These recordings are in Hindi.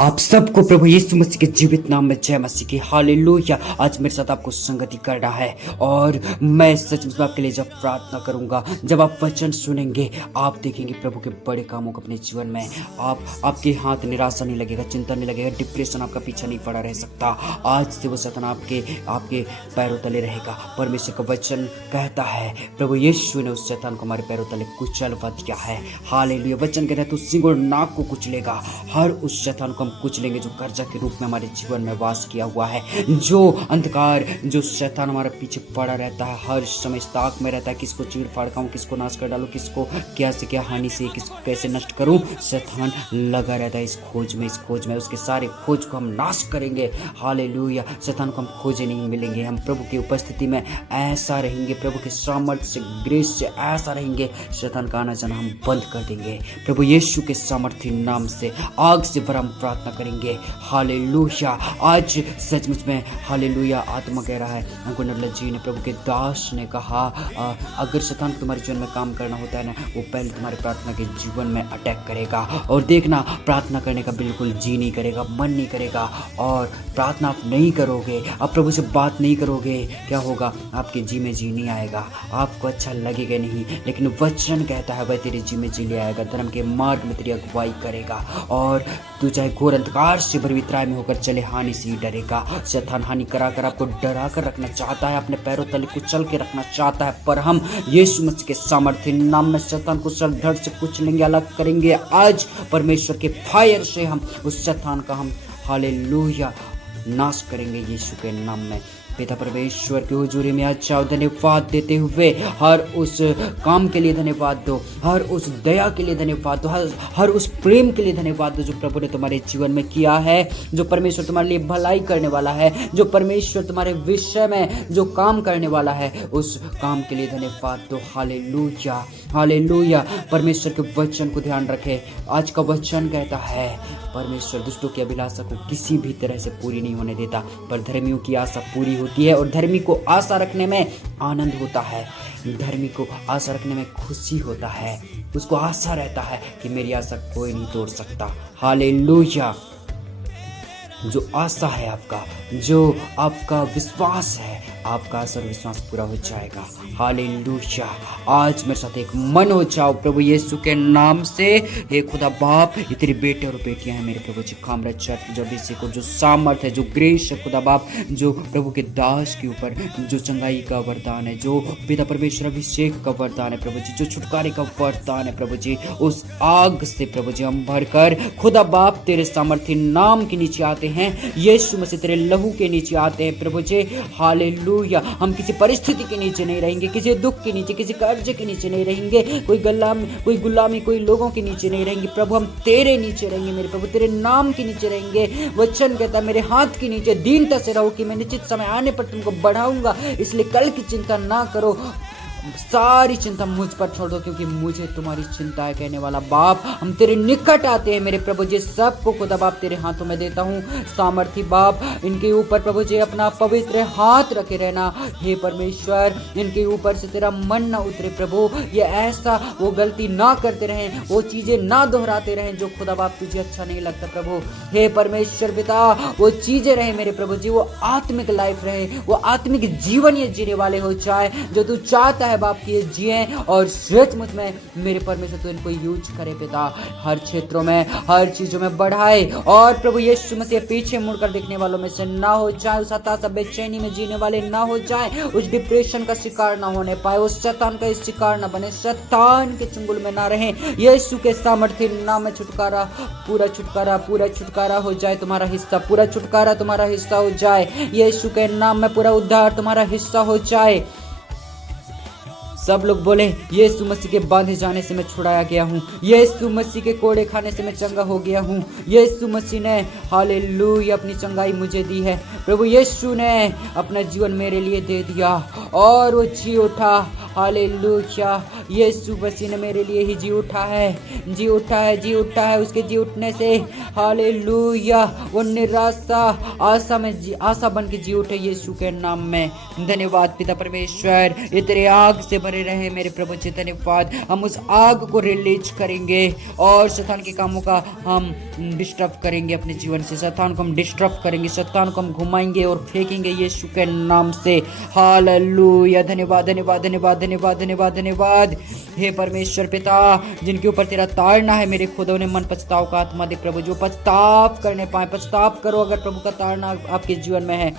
आप सबको प्रभु यीशु मसीह के जीवित नाम में जय मसीह की हालेलुया। आज मेरे साथ आपको संगति करना है और मैं सच में आपके लिए जब प्रार्थना करूंगा, जब आप वचन सुनेंगे, आप देखेंगे प्रभु के बड़े कामों को अपने जीवन में। आपके हाथ निराशा नहीं लगेगा, चिंता नहीं लगेगा, डिप्रेशन आपका पीछा नहीं पड़ा रह सकता। आज से वो शैतान आपके पैरों तले रहेगा। परमेश्वर का वचन कहता है प्रभु यीशु ने उस शैतान को हमारे पैरों तले कुचलवा दिया है। हालेलुया। वचन कहता है तो सिंह और नाक को कुचलेगा। हर उस शैतान को हम कुचलेंगे जो कर्जा के रूप में हमारे जीवन में वास किया हुआ है, जो अंधकार, जो शैतान हमारे पीछे पड़ा रहता है, हर समय ताक में रहता है किसको चीर फाड़ खाऊं, किसको नाश कर डालूं, किसको क्या से क्या हानि से किसको कैसे नष्ट करूं। शैतान लगा रहता है इस खोज में उसके सारे खोज को हम नाश करेंगे। हालेलुया। शैतान को हम खोजे नहीं मिलेंगे। हम प्रभु की उपस्थिति में ऐसा रहेंगे, प्रभु के सामर्थ्य से, ग्रेस से ऐसा रहेंगे, शैतान का आना जाना हम बंद कर देंगे। प्रभु यीशु के सामर्थ्य नाम से आग से भरा हम प्रार्थना करेंगे। हालेलुया। आज सचमुच में हालेलुया आत्मा कह रहा है, अंकुर जी ने, प्रभु के दास ने कहा, अगर शैतान को तुम्हारे जीवन में काम करना होता है ना, वो पहले तुम्हारे प्रार्थना के जीवन में अटैक करेगा। और देखना, प्रार्थना करने का बिल्कुल जी नहीं करेगा, मन नहीं करेगा, और प्रार्थना आप नहीं करोगे, आप प्रभु से बात नहीं करोगे, क्या होगा, आपके जी में जी नहीं आएगा, आपको अच्छा लगेगा नहीं। लेकिन वचन कहता है वह तेरे जी में जी ले आएगा, धर्म के मार्ग में तेरी अगुवाई करेगा, और तू चाहे घोर अंधकार से भरी त्राय में होकर चले, हानि से ही डरेगा। शैतान हानि कराकर आपको डरा कर रखना चाहता है, अपने पैरों तले कुचल के रखना चाहता है, पर हम यीशु मसीह के सामर्थ्य नाम में शैतान को सर धड़ से कुचलेंगे, अलग करेंगे। आज परमेश्वर के फायर से हम उस शैतान का हम हालेलुया नाश करेंगे यीशु के नाम में। पिता परमेश्वर की हुजूरी में अच्छा धन्यवाद देते हुए हर उस काम के लिए धन्यवाद दो, हर उस दया के लिए धन्यवाद दो, हर उस प्रेम के लिए धन्यवाद दो जो प्रभु ने तुम्हारे जीवन में किया है, जो परमेश्वर तुम्हारे लिए भलाई करने वाला है, जो परमेश्वर तुम्हारे विषय में जो काम करने वाला है, उस काम के लिए धन्यवाद दो। Hallelujah, hallelujah. परमेश्वर के वचन को ध्यान रखे। आज का वचन कहता है परमेश्वर दुष्टों की अभिलाषा को किसी भी तरह से पूरी नहीं होने देता, पर धर्मियों की आशा पूरी होती है, और धर्मी को आशा रखने में आनंद होता है, धर्मी को आशा रखने में खुशी होता है, उसको आशा रहता है कि मेरी आशा कोई नहीं तोड़ सकता। हालेलुया। जो आशा है आपका, जो आपका विश्वास है, आपका आशा और विश्वास पूरा हो जाएगा। हालेलुया। आज मेरे साथ एक मन हो जाओ प्रभु यीशु के नाम से। हे खुदा बाप, ये तेरे बेटे और बेटियां हैं मेरे प्रभु जी, काम रचत जो भी को जो सामर्थ है, जो ग्रेस है खुदा बाप, जो प्रभु के दास के ऊपर जो चंगाई का वरदान है, जो पिता परमेश्वर अभिषेक का वरदान है प्रभु जी, जो छुटकारे का वरदान है प्रभु जी, उस आग से प्रभु जी हम भरकर खुदा बाप तेरे सामर्थ्य नाम के नीचे आते हैं, यीशु मसीह तेरे लहू के नीचे आते हैं प्रभु जी। हालेलुया। हम किसी परिस्थिति के नीचे नहीं रहेंगे, किसी दुख के नीचे, किसी कर्ज के नीचे नहीं रहेंगे, कोई गुलामी, कोई लोगों के नीचे नहीं रहेंगे प्रभु, हम तेरे नीचे रहेंगे मेरे प्रभु, तेरे नाम के नीचे रहेंगे। वचन कहता है मेरे हाथ के नीचे दीनता से रहो कि मैं निश्चित समय आने पर तुमको बढ़ाऊंगा, इसलिए कल की चिंता ना करो, सारी चिंता मुझ पर छोड़ दो, क्योंकि मुझे तुम्हारी चिंता है कहने वाला बाप। हम तेरे निकट आते हैं मेरे प्रभु जी, सबको खुदा बाप तेरे हाथों में देता हूँ। सामर्थी बाप, इनके ऊपर प्रभु जी अपना पवित्र हाथ रखे रहना। हे परमेश्वर, इनके ऊपर से तेरा मन ना उतरे प्रभु, ये ऐसा वो गलती ना करते रहें, वो चीजें ना दोहराते रहें जो खुदा बाप तुझे अच्छा नहीं लगता प्रभु। हे परमेश्वर पिता, वो चीजें रहे मेरे प्रभु जी, वो आत्मिक लाइफ रहे, वो आत्मिक जीवन ये जीने वाले हो जाए जो तू चाहता है बाप की जिए, और सचमुच में मेरे परमेश्वर तो इनको यूज करे पिता, हर क्षेत्रों में, हर चीजों में बढ़ाए, और प्रभु यीशु मसीह पीछे मुड़कर देखने वालों में से ना हो जाए, उस हताशा बेचैनी में जीने वाले ना हो जाए, उस डिप्रेशन का शिकार ना होने पाए, उस शैतान का शिकार ना बने, शैतान के चंगुल में ना रहे। यीशु के सामर्थ्य नाम में छुटकारा, पूरा छुटकारा हो जाए तुम्हारा हिस्सा, पूरा छुटकारा तुम्हारा हिस्सा हो जाए, यीशु के नाम में पूरा उद्धार तुम्हारा हिस्सा हो जाए। सब लोग बोले यीशु मसीह के बांधे जाने से मैं छुड़ाया गया हूँ, यीशु मसीह के कोड़े खाने से मैं चंगा हो गया हूँ, यीशु मसीह ने हालेलुया अपनी चंगाई मुझे दी है, प्रभु यीशु ने अपना जीवन मेरे लिए दे दिया और वो जी उठा। हालेलुया। यीशु मसीह ने मेरे लिए ही जी उठा है, जी उठा है, जी उठा है। उसके जी उठने से हालेलुया वो निराशा आशा बन के जी उठे यीशु के नाम में। धन्यवाद पिता परमेश्वर, ये तेरे आग से भरे रहे मेरे प्रभु जी। धन्यवाद, हम उस आग को रिलीज करेंगे और शैतान के कामों का हम डिस्टर्ब करेंगे अपने जीवन से। शैतान को हम डिस्टर्ब करेंगे, शैतान को हम घुमाएंगे और फेंकेंगे यीशु के नाम से। हालेलुया, धन्यवाद धन्यवाद धन्यवाद धन्यवाद धन्यवाद धन्यवाद। हे परमेश्वर पिता, जिनके ऊपर तेरा ताड़ना है मेरे खुदा, उन्हें मन पछताव का आत्मा दे प्रभु, जो पछताव करने पाए। पछताव करो अगर प्रभु का ताड़ना आपके जीवन में है।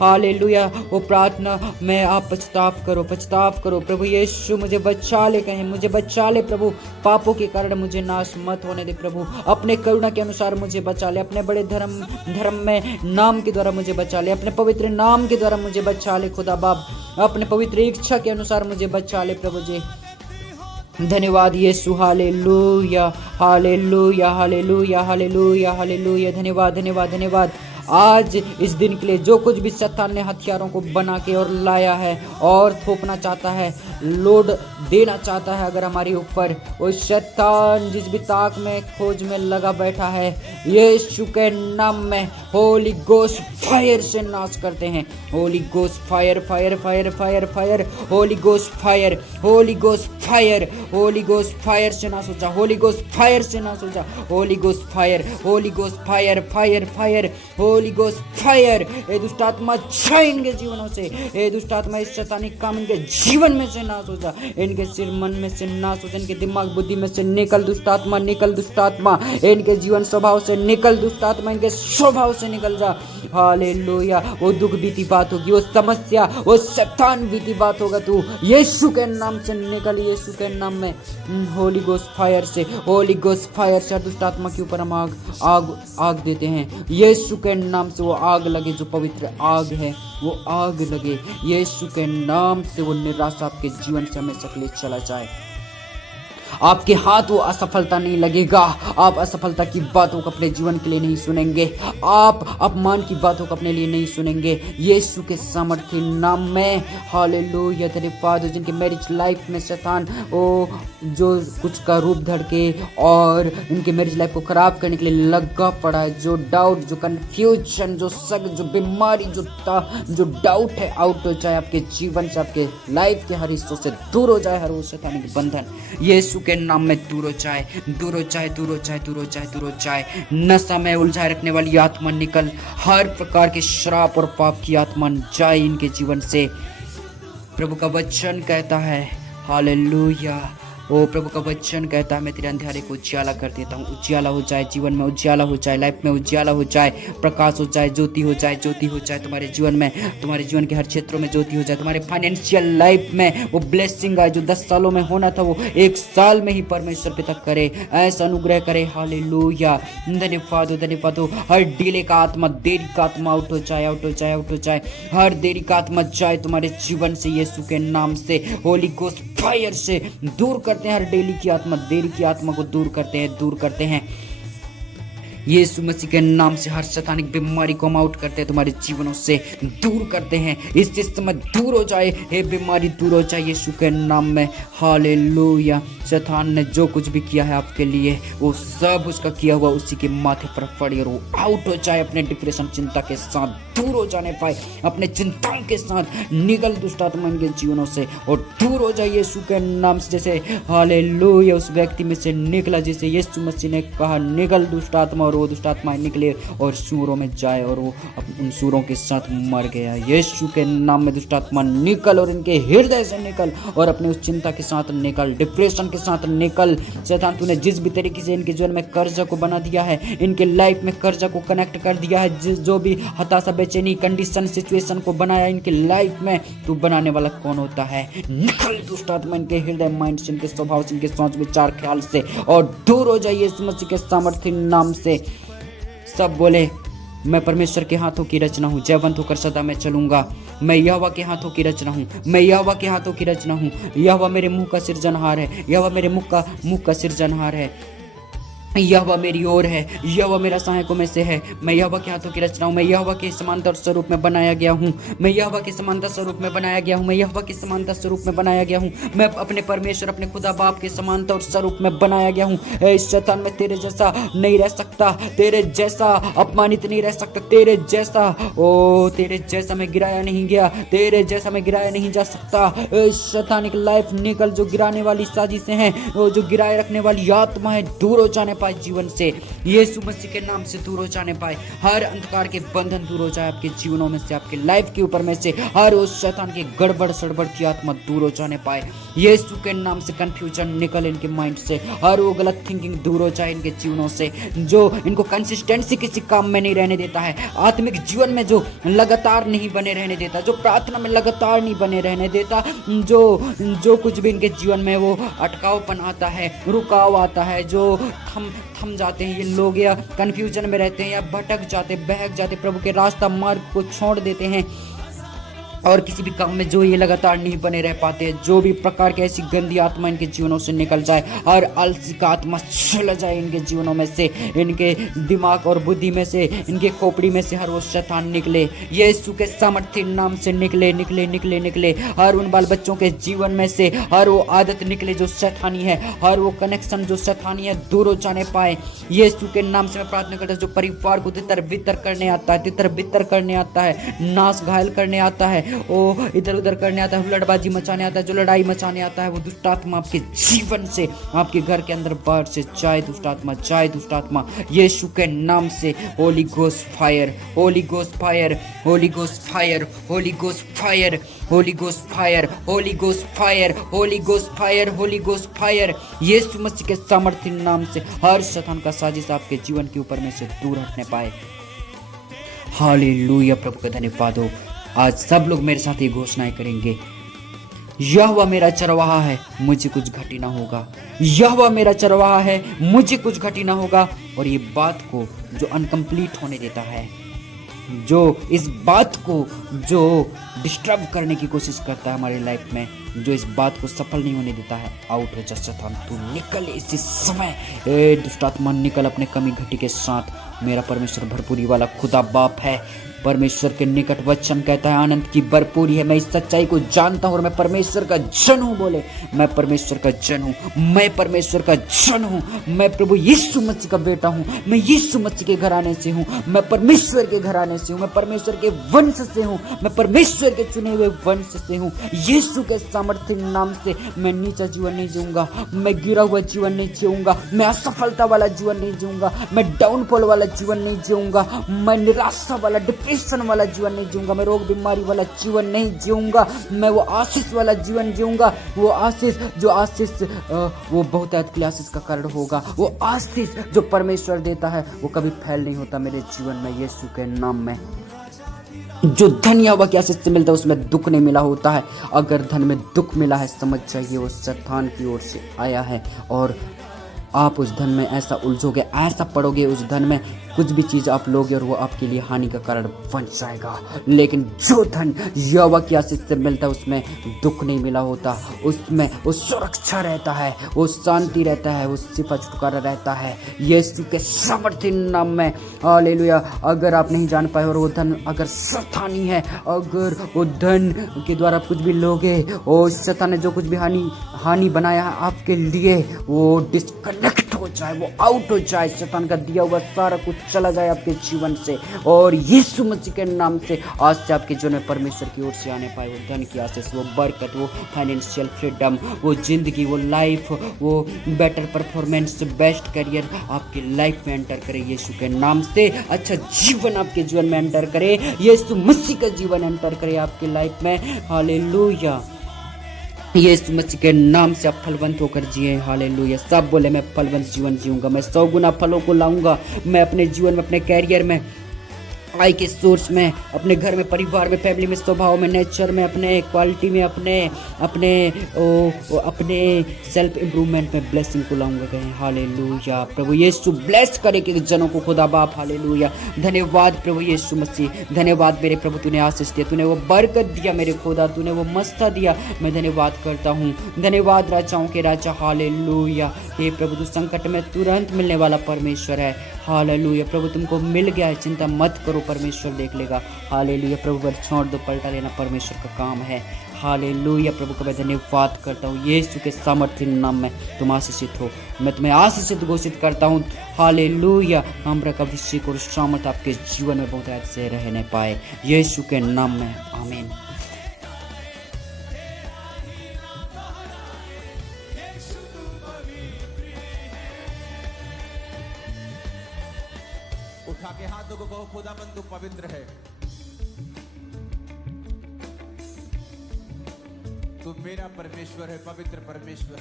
हालेलुया, वो प्रार्थना में आप पछताव करो, पछताव करो। प्रभु यीशु मुझे बचा ले, कहें मुझे बचा ले प्रभु, पापों के कारण मुझे नाश मत होने दे प्रभु। अपने करुणा के अनुसार मुझे बचा ले, अपने बड़े धर्म में नाम के द्वारा मुझे बचा ले, अपने पवित्र नाम के द्वारा मुझे बचा ले खुदा बाप, अपने पवित्र इच्छा के अनुसार मुझे बचा ले प्रभु जी। धन्यवाद Yeshu, hallelujah hallelujah hallelujah hallelujah hallelujah. धन्यवाद धन्यवाद धन्यवाद। आज इस दिन के लिए जो कुछ भी शैतान ने हथियारों को बना के और लाया है और थोपना चाहता है, लोड देना चाहता है अगर हमारे ऊपर, वो शैतान जिस भी ताक में खोज में लगा बैठा है, यीशु के नाम में होली गोस्ट फायर से नाश करते हैं। Holi ghost fire fire fire fire fire, holy ghost fire, holy ghost fire, holy ghost fire से नाश हो जा, होली गोस्ट फायर से नाश हो जा, Holi ghost fire, holy ghost fire fire fire, holy ghost fire. ये दुष्ट आत्मा जाए इनके जीवनों से, ये दुष्ट आत्मा इस शैतानिक काम इनके जीवन में से नाश हो जा, इनके सिर मन में से नाश हो जा, इनके दिमाग बुद्धि में से निकल दुष्ट आत्मा, निकल दुष्ट आत्मा, इनके जीवन स्वभाव से निकल दुष्ट आत्मा, इनके स्वभाव से निकल जा। हालेलुया, वो दुख बीती बात होगी, वो समस्या, वो शैतान बीती बात होगा, तू यीशु के नाम से निकल, यीशु के नाम में। होली गोस्ट फायर से, होली गोस्ट फायर से दुष्ट आत्मा के ऊपर हम आग देते हैं। यीशु के नाम से वो आग लगे, जो पवित्र आग है वो आग लगे यीशु के नाम से। वो निराशा आपके जीवन से हमेशा के लिए चला जाए। आपके हाथ वो असफलता नहीं लगेगा, आप असफलता की बातों को अपने जीवन के लिए नहीं सुनेंगे, आप अपमान की बातों को अपने लिए नहीं सुनेंगे यीशु के सामर्थ्य नाम में। हालेलुया, धन्यवाद। जिनके मैरिज लाइफ में शैतान वो जो कुछ का रूप धर के और इनके मैरिज लाइफ को खराब करने के लिए लगा पड़ा है, जो डाउट, जो कंफ्यूजन, जो शक, जो बीमारी, जो डाउट है, आउट हो जाए आपके जीवन से, आपके लाइफ के हर हिस्सों से दूर हो जाए, हर वो शैतानिक बंधन यीशु के नाम में दूर हो जाए, दूर हो जाए, दूर हो जाए, दूर हो जाए, दूर हो जाए। नशा में उलझाए रखने वाली आत्मा निकल, हर प्रकार के श्राप और पाप की आत्मा जाए इनके जीवन से। प्रभु का वचन कहता है, हालेलुया, ओ प्रभु का वचन कहता है, मैं तेरे अंधेरे को उजियाला कर देता हूँ। उजियाला हो जाए, जीवन में उजियाला हो जाए, लाइफ में उजियाला हो जाए, प्रकाश हो जाए, ज्योति हो जाए, ज्योति हो जाए तुम्हारे जीवन में, तुम्हारे जीवन के हर क्षेत्रों में ज्योति हो जाए। तुम्हारे फाइनेंशियल लाइफ में वो ब्लेसिंग आए, जो 10 सालों में होना था वो 1 साल में ही परमेश्वर पिता करे, ऐसा अनुग्रह करे। हालेलुया, धन्यवाद, धन्यवाद। हर डिले का आत्मा, देरी का आत्मा आउट हो जाए, आउट हो जाए, आउट हो जाए। हर देरी का आत्मा जाए तुम्हारे जीवन से यीशु के नाम से। होली गोस्ट फायर से दूर करते हैं हर डेली की आत्मा, देरी की आत्मा को दूर करते हैं, दूर करते हैं यीशु मसीह के नाम से। हर शैतानिक बीमारी को हम आउट करते हैं, तुम्हारे जीवनों से दूर करते हैं। इस समय दूर हो जाए, हे बीमारी दूर हो जाए यीशु के नाम में। हालेलुया, शैतान ने जो कुछ भी किया है आपके लिए, वो सब उसका किया हुआ उसी के माथे पर पड़े और वो आउट हो जाए। अपने डिप्रेशन, चिंता के साथ दूर हो जाने पाए, अपने चिंताओं के साथ निकल दुष्ट आत्मा इनके जीवनों से और दूर हो जाए यीशु के नाम से। जैसे हालेलुया उस व्यक्ति में से निकला, जैसे यीशु मसीह ने कहा, निकल दुष्ट आत्मा, और वो दुष्ट आत्मा निकले और सूरों में जाए और वो उन सूरों के साथ मर गया। यीशु के नाम में दुष्ट आत्मा निकल और इनके हृदय से निकल और अपने उस चिंता के साथ निकल, डिप्रेशन के साथ निकल। शैतान तूने जिस भी तरीके से इनके जीवन में कर्जा को बना दिया है, इनके लाइफ में कर्जा को कनेक्ट कर दिया है, जो भी हताशा, बेचैनी, कंडीशन, सिचुएशन को बनाया इनके लाइफ में, तू बनाने वाला कौन होता है? निकल दुष्ट आत्मा इनके हृदय, माइंड से, इनके स्वभाव से, इनके सोच, विचार, ख्याल से और दूर हो जाइए यीशु मसीह के सामर्थ्य नाम से। सब बोले, मैं परमेश्वर के हाथों की रचना हूँ, जयवंत होकर सदा मैं चलूंगा। मैं यहोवा के हाथों की रचना हूँ, मैं यहोवा के हाथों की रचना हूँ। यहोवा मेरे मुंह का सृजनहार है, यहोवा मेरे मुख का सृजनहार है। यहोवा मेरी ओर है, यहोवा मेरा सहायकों में से है। मैं यहोवा के हाथों की रचना हूँ, मैं यहोवा के समांतर स्वरूप में बनाया गया हूँ, मैं यहोवा के समांतर स्वरूप में बनाया गया हूँ, मैं यहोवा के समांतर स्वरूप में बनाया गया हूँ। मैं अपने परमेश्वर अपने खुदा बाप के समांतर स्वरूप में बनाया गया हूँ। ए शैतान, मैं तेरे जैसा नहीं रह सकता, तेरे जैसा अपमानित नहीं रह सकता, तेरे जैसा तेरे जैसा मैं गिराया नहीं गया, तेरे जैसा मैं गिराया नहीं जा सकता। शैतानिक लाइफ निकल, जो गिराने वाली साजिशें हैं, वो जो गिराए रखने वाली आत्मा है, दूर हो जाने पाए जीवन से, यीशु मसीह के नाम से दूर हो जाने पाए। हर अंधकार के बंधन दूर हो जाए आपके जीवनों में से, आपके लाइफ के ऊपर में से हर उस शैतान की गड़बड़ सड़बड़ की आत्मा दूर हो जाने पाए। यीशु के नाम से कंफ्यूजन निकल इनके माइंड से, हर वो गलत थिंकिंग दूर हो जाए इनके जीवनों से, जो इनको कंसिस्टेंसी किसी काम में नहीं रहने देता है, आत्मिक जीवन में जो लगातार नहीं बने रहने देता, जो प्रार्थना में लगातार नहीं बने रहने देता, जो कुछ भी इनके जीवन में वो अटकावपन आता है, रुकाव आता है, जो थम जाते हैं ये लोग, या कंफ्यूजन में रहते हैं, या भटक जाते, बहक जाते, प्रभु के रास्ता मार्ग को छोड़ देते हैं, और किसी भी काम में जो ये लगातार नहीं बने रह पाते हैं, जो भी प्रकार की ऐसी गंदी आत्मा इनके जीवनों से निकल जाए, और आलसी का आत्मा चला जाए इनके जीवनों में से, इनके दिमाग और बुद्धि में से, इनके खोपड़ी में से हर वो शैतान निकले, यीशु के सामर्थ्य नाम से निकले निकले निकले निकले। हर उन बाल बच्चों के जीवन में से हर वो आदत निकले जो शैतानी है, हर वो कनेक्शन जो शैतानी है दूर हो जाने पाए। यीशु के नाम से मैं प्रार्थना करता हूं, जो परिवार को तितर बितर करने आता है, तितर बितर करने आता है, नाश घायल करने आता है, वो इधर उधर करने आता है, लड़बाजी मचाने आता है, जो लड़ाई मचाने आता है, वो दुष्ट आत्मा आपके जीवन से, आपके घर के अंदर बाहर से जाए दुष्ट आत्मा, जाए दुष्ट आत्मा, यीशु के नाम से। Holy ghost fire, holy ghost fire, holy ghost fire, holy ghost fire, holy ghost fire, holy ghost fire, holy ghost fire, holy ghost fire. Yeshu Masih के सामर्थ्य नाम से हर शैतान का साजिश आपके जीवन के ऊपर में से दूर हटने पाए। हालेलुया, प्रभु का धन्यवाद हो। आज सब लोग मेरे साथ ये घोषणाएं करेंगे, यहोवा मेरा चरवाहा है, मुझे कुछ घटी ना होगा, यहोवा मेरा चरवाहा है, मुझे कुछ घटी ना होगा। और ये बात को जो अनकंप्लीट होने देता है, जो इस बात को जो डिस्टर्ब करने की कोशिश करता है हमारी लाइफ में, जो इस बात को सफल नहीं होने देता है, आउट हो जा शैतान, तू निकल इसी समय। ए दुष्ट आत्मा निकल अपने कमी घटी के साथ। मेरा परमेश्वर भरपूरी वाला खुदा बाप है, परमेश्वर के निकट वचन कहता है आनंद की भरपूरी है। मैं इस सच्चाई को जानता हूँ और मैं परमेश्वर का जन हूँ। बोले, मैं परमेश्वर का जन हूँ, मैं परमेश्वर का जन हूँ, मैं प्रभु यीशु मसीह का बेटा हूँ, मैं यीशु मसीह के घराने से हूँ, मैं परमेश्वर के घराने से हूँ, मैं परमेश्वर के वंश से हूँ, मैं परमेश्वर के चुने हुए वंश से हूँ। यीशु के सामर्थ्य नाम से मैं नीचा जीवन नहीं जीऊंगा, मैं गिरा हुआ जीवन नहीं जीऊंगा, मैं असफलता वाला जीवन नहीं जीऊंगा, मैं डाउनफॉल वाला जीवन नहीं जीऊंगा, मैं निराशा वाला डिप्रेशन वाला जीवन नहीं जीऊंगा, मैं रोग बीमारी वाला जीवन नहीं जीऊंगा, मैं वो आशीष वाला जीवन जीऊंगा। वो आशीष जो आशीष वो बहुत आशीष का कारण होगा। वो आशीष जो परमेश्वर देता है वो कभी फैल नहीं होता मेरे जीवन में, यीशु के नाम में। जो धन यहोवा की आशीष से मिलता है उसमें दुख नहीं मिला होता है। अगर धन में दुख मिला है, समझ जाइए वो शैतान की ओर से आया है, और आप उस धन में ऐसा उलझोगे, ऐसा पड़ोगे उस धन में, कुछ भी चीज़ आप लोगे और वो आपके लिए हानि का कारण बन जाएगा। लेकिन जो धन यहोवा की आशीष से मिलता है उसमें दुख नहीं मिला होता, उसमें वो सुरक्षा रहता है, वो शांति रहता है, वो सिफा छुटकारा रहता है यीशु के सामर्थ्य नाम में। हालेलुया। अगर आप नहीं जान पाए और वो धन अगर शैतानी है, अगर वो धन के द्वारा कुछ भी लोगे, वो शैतान ने जो कुछ भी हानि बनाया है आपके लिए, वो डिस्कनेक्ट हो जाए, वो आउट हो जाए, शैतान का दिया हुआ सारा कुछ चला जाए आपके जीवन से, और यीशु मसीह के नाम से आज से आपके जीवन में परमेश्वर की ओर से आने पाए वो धन की आशीष, वो बरकत, वो फाइनेंशियल फ्रीडम, वो जिंदगी, वो लाइफ, वो बेटर परफॉर्मेंस, बेस्ट करियर आपकी लाइफ में एंटर करे यीशु के नाम से। अच्छा जीवन आपके जीवन में एंटर करे, यीशु मसीह का जीवन एंटर करे आपकी लाइफ में। हालेलुया। यीशु मसीह के नाम से आप फलवंत होकर जिए। हालेलुया। सब बोले, मैं फलवंत जीवन जीऊंगा, मैं 100 गुना फलों को लाऊंगा, मैं अपने जीवन में, अपने कैरियर में आय के सोर्स में, अपने घर में, परिवार में, फैमिली में, स्वभाव में, नेचर में, अपने क्वालिटी में, अपने अपने अपने सेल्फ इम्प्रूवमेंट में ब्लेसिंग को लाऊंगा कहें हालेलुया। प्रभु यीशु ब्लेस करे कि जनों को खुदा बाप हालेलुया। धन्यवाद प्रभु यीशु मसीह, धन्यवाद मेरे प्रभु, तूने आशीष दिया, तूने वो बरकत दिया मेरे खुदा, तूने वो मस्ता दिया, मैं धन्यवाद करता हूँ। धन्यवाद राजाओं के राजा हालेलुया। हे प्रभु तू संकट में तुरंत मिलने वाला परमेश्वर है हालेलुया। प्रभु तुमको मिल गया है, चिंता मत करो, परमेश्वर देख लेगा हालेलुया। प्रभु पर छोड़ दो, पलटा लेना परमेश्वर का काम है हालेलुया। प्रभु का मैं धन्यवाद करता हूँ यीशु के सामर्थ्य नाम में, तुम आशीषित हो, मैं तुम्हें आशीषित घोषित करता हूँ हालेलुया। हमरा का अभिषेक और सामर्थ आपके जीवन में बहुत ऐसे रहने पाए यीशु के नाम में, आमीन। उठा के हाथों को कहो खुदाबंद तू पवित्र है, तू मेरा परमेश्वर है, पवित्र परमेश्वर।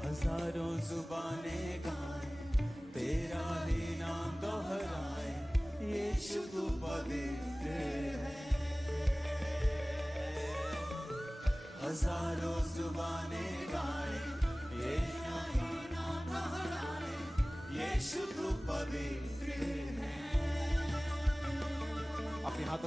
हजारों जुबानें गाएं तेरा ही नाम दोहराए, यीशु तू पवित्र है। हजारों जुबानें गाएं